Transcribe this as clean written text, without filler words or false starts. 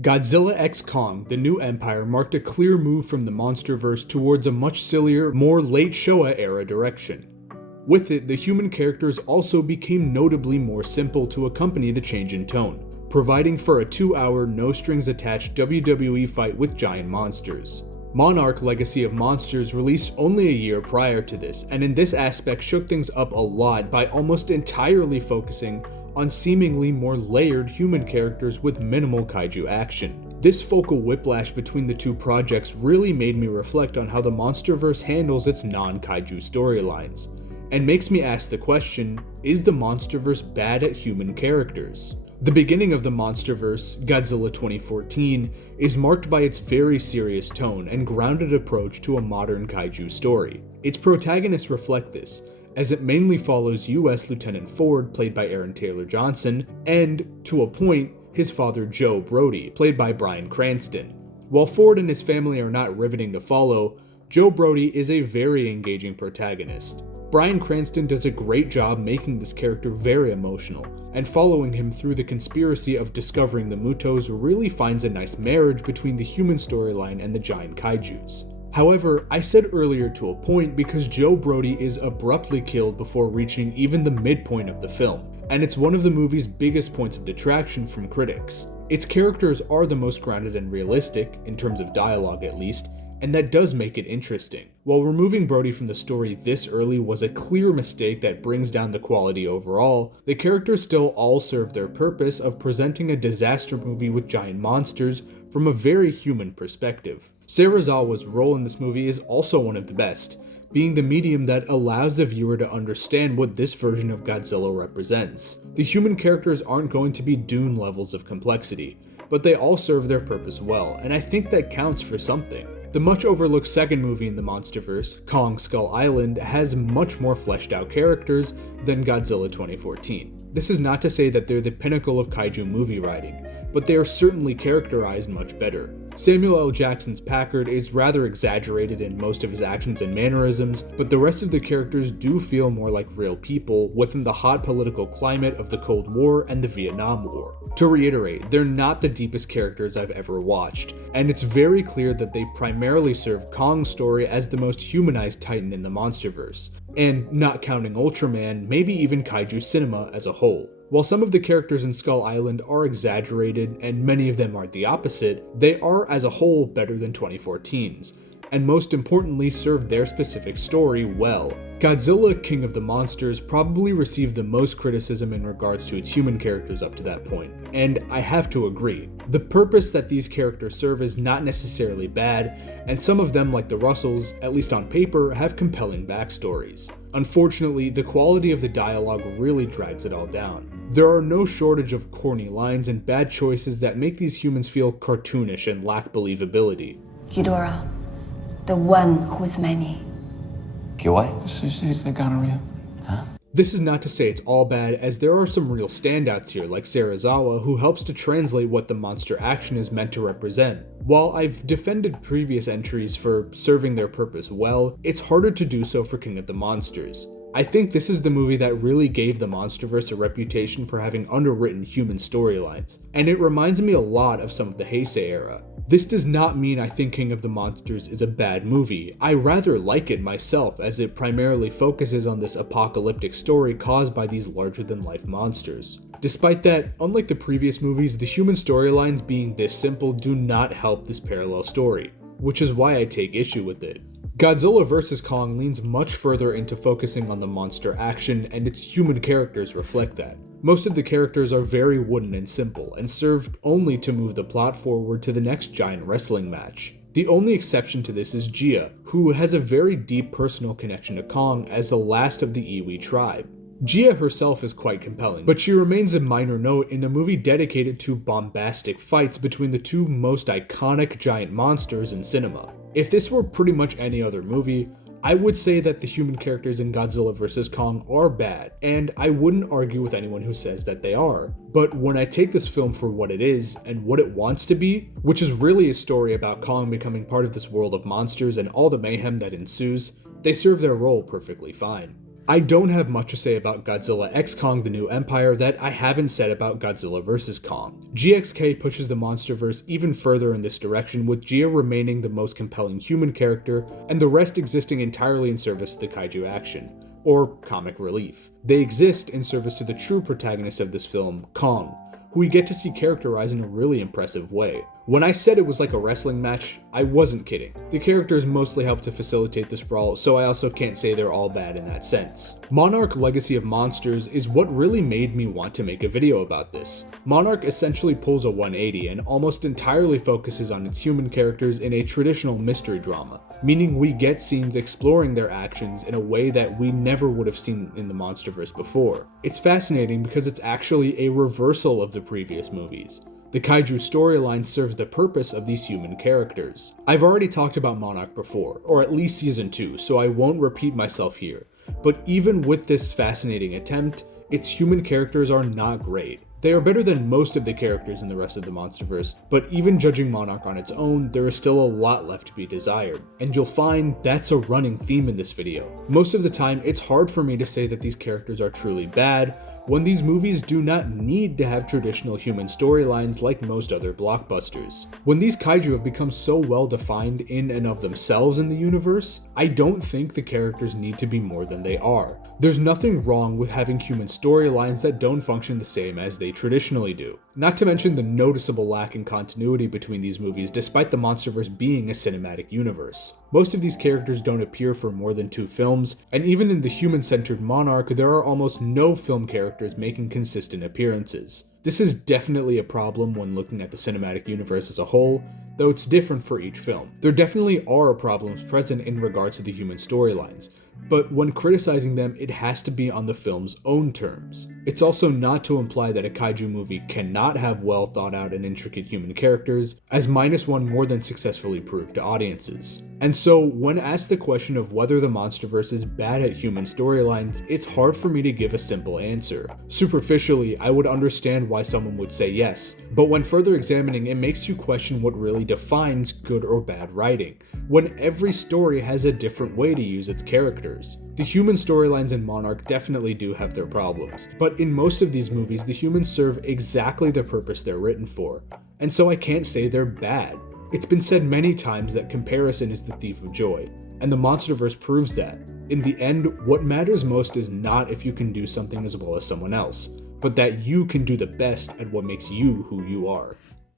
Godzilla x Kong: The New Empire marked a clear move from the Monsterverse towards a much sillier, more late Showa era direction. With it, the human characters also became notably more simple to accompany the change in tone, providing for a 2-hour, no-strings-attached WWE fight with giant monsters. Monarch: Legacy of Monsters released only a year prior to this, and in this aspect shook things up a lot by almost entirely focusing on seemingly more layered human characters with minimal kaiju action. This focal whiplash between the two projects really made me reflect on how the Monsterverse handles its non-kaiju storylines, and makes me ask the question, is the Monsterverse bad at human characters? The beginning of the Monsterverse, Godzilla 2014, is marked by its very serious tone and grounded approach to a modern kaiju story. Its protagonists reflect this, as it mainly follows US Lieutenant Ford, played by Aaron Taylor Johnson, and, to a point, his father Joe Brody, played by Bryan Cranston. While Ford and his family are not riveting to follow, Joe Brody is a very engaging protagonist. Bryan Cranston does a great job making this character very emotional, and following him through the conspiracy of discovering the Mutos really finds a nice marriage between the human storyline and the giant kaijus. However, I said earlier to a point because Joe Brody is abruptly killed before reaching even the midpoint of the film, and it's one of the movie's biggest points of detraction from critics. Its characters are the most grounded and realistic, in terms of dialogue at least, and that does make it interesting. While removing Brody from the story this early was a clear mistake that brings down the quality overall, the characters still all serve their purpose of presenting a disaster movie with giant monsters from a very human perspective. Serizawa's role in this movie is also one of the best, being the medium that allows the viewer to understand what this version of Godzilla represents. The human characters aren't going to be Dune levels of complexity, but they all serve their purpose well, and I think that counts for something. The much overlooked second movie in the Monsterverse, Kong Skull Island, has much more fleshed out characters than Godzilla 2014. This is not to say that they're the pinnacle of kaiju movie writing, but they are certainly characterized much better. Samuel L. Jackson's Packard is rather exaggerated in most of his actions and mannerisms, but the rest of the characters do feel more like real people within the hot political climate of the Cold War and the Vietnam War. To reiterate, they're not the deepest characters I've ever watched, and it's very clear that they primarily serve Kong's story as the most humanized titan in the Monsterverse, and not counting Ultraman, maybe even kaiju cinema as a whole. While some of the characters in Skull Island are exaggerated, and many of them are the opposite, they are as a whole better than 2014's, and most importantly serve their specific story well. Godzilla King of the Monsters probably received the most criticism in regards to its human characters up to that point, and I have to agree. The purpose that these characters serve is not necessarily bad, and some of them, like the Russells, at least on paper, have compelling backstories. Unfortunately, the quality of the dialogue really drags it all down. There are no shortage of corny lines and bad choices that make these humans feel cartoonish and lack believability. Ghidorah, the one who's many. what? She's a gonorrhea. This is not to say it's all bad, as there are some real standouts here, like Serizawa, who helps to translate what the monster action is meant to represent. While I've defended previous entries for serving their purpose well, it's harder to do so for King of the Monsters. I think this is the movie that really gave the Monsterverse a reputation for having underwritten human storylines, and it reminds me a lot of some of the Heisei era. This does not mean I think King of the Monsters is a bad movie. I rather like it myself, as it primarily focuses on this apocalyptic story caused by these larger-than-life monsters. Despite that, unlike the previous movies, the human storylines being this simple do not help this parallel story, which is why I take issue with it. Godzilla vs. Kong leans much further into focusing on the monster action, and its human characters reflect that. Most of the characters are very wooden and simple, and served only to move the plot forward to the next giant wrestling match. The only exception to this is Gia, who has a very deep personal connection to Kong as the last of the Iwi tribe. Gia herself is quite compelling, but she remains a minor note in a movie dedicated to bombastic fights between the two most iconic giant monsters in cinema. If this were pretty much any other movie, I would say that the human characters in Godzilla vs. Kong are bad, and I wouldn't argue with anyone who says that they are. But when I take this film for what it is, and what it wants to be, which is really a story about Kong becoming part of this world of monsters and all the mayhem that ensues, they serve their role perfectly fine. I don't have much to say about Godzilla x Kong the New Empire that I haven't said about Godzilla vs. Kong. GXK pushes the Monsterverse even further in this direction, with Gia remaining the most compelling human character, and the rest existing entirely in service to the kaiju action, or comic relief. They exist in service to the true protagonist of this film, Kong, who we get to see characterized in a really impressive way. When I said it was like a wrestling match, I wasn't kidding. The characters mostly help to facilitate this brawl, so I also can't say they're all bad in that sense. Monarch: Legacy of Monsters is what really made me want to make a video about this. Monarch essentially pulls a 180 and almost entirely focuses on its human characters in a traditional mystery drama, meaning we get scenes exploring their actions in a way that we never would have seen in the Monsterverse before. It's fascinating because it's actually a reversal of the previous movies. The kaiju storyline serves the purpose of these human characters. I've already talked about Monarch before, or at least season 2, so I won't repeat myself here. But even with this fascinating attempt, its human characters are not great. They are better than most of the characters in the rest of the Monsterverse, but even judging Monarch on its own, there is still a lot left to be desired. And you'll find that's a running theme in this video. Most of the time, it's hard for me to say that these characters are truly bad, when these movies do not need to have traditional human storylines like most other blockbusters. When these kaiju have become so well defined in and of themselves in the universe, I don't think the characters need to be more than they are. There's nothing wrong with having human storylines that don't function the same as they traditionally do. Not to mention the noticeable lack in continuity between these movies despite the Monsterverse being a cinematic universe. Most of these characters don't appear for more than 2 films, and even in the human-centered Monarch, there are almost no film characters making consistent appearances. This is definitely a problem when looking at the cinematic universe as a whole, though it's different for each film. There definitely are problems present in regards to the human storylines, but when criticizing them, it has to be on the film's own terms. It's also not to imply that a kaiju movie cannot have well thought out and intricate human characters, as -1 more than successfully proved to audiences. And so, when asked the question of whether the Monsterverse is bad at human storylines, it's hard for me to give a simple answer. Superficially, I would understand why someone would say yes, but when further examining, it makes you question what really defines good or bad writing, when every story has a different way to use its characters. The human storylines in Monarch definitely do have their problems, but in most of these movies, the humans serve exactly the purpose they're written for, and so I can't say they're bad. It's been said many times that comparison is the thief of joy, and the Monsterverse proves that. In the end, what matters most is not if you can do something as well as someone else, but that you can do the best at what makes you who you are.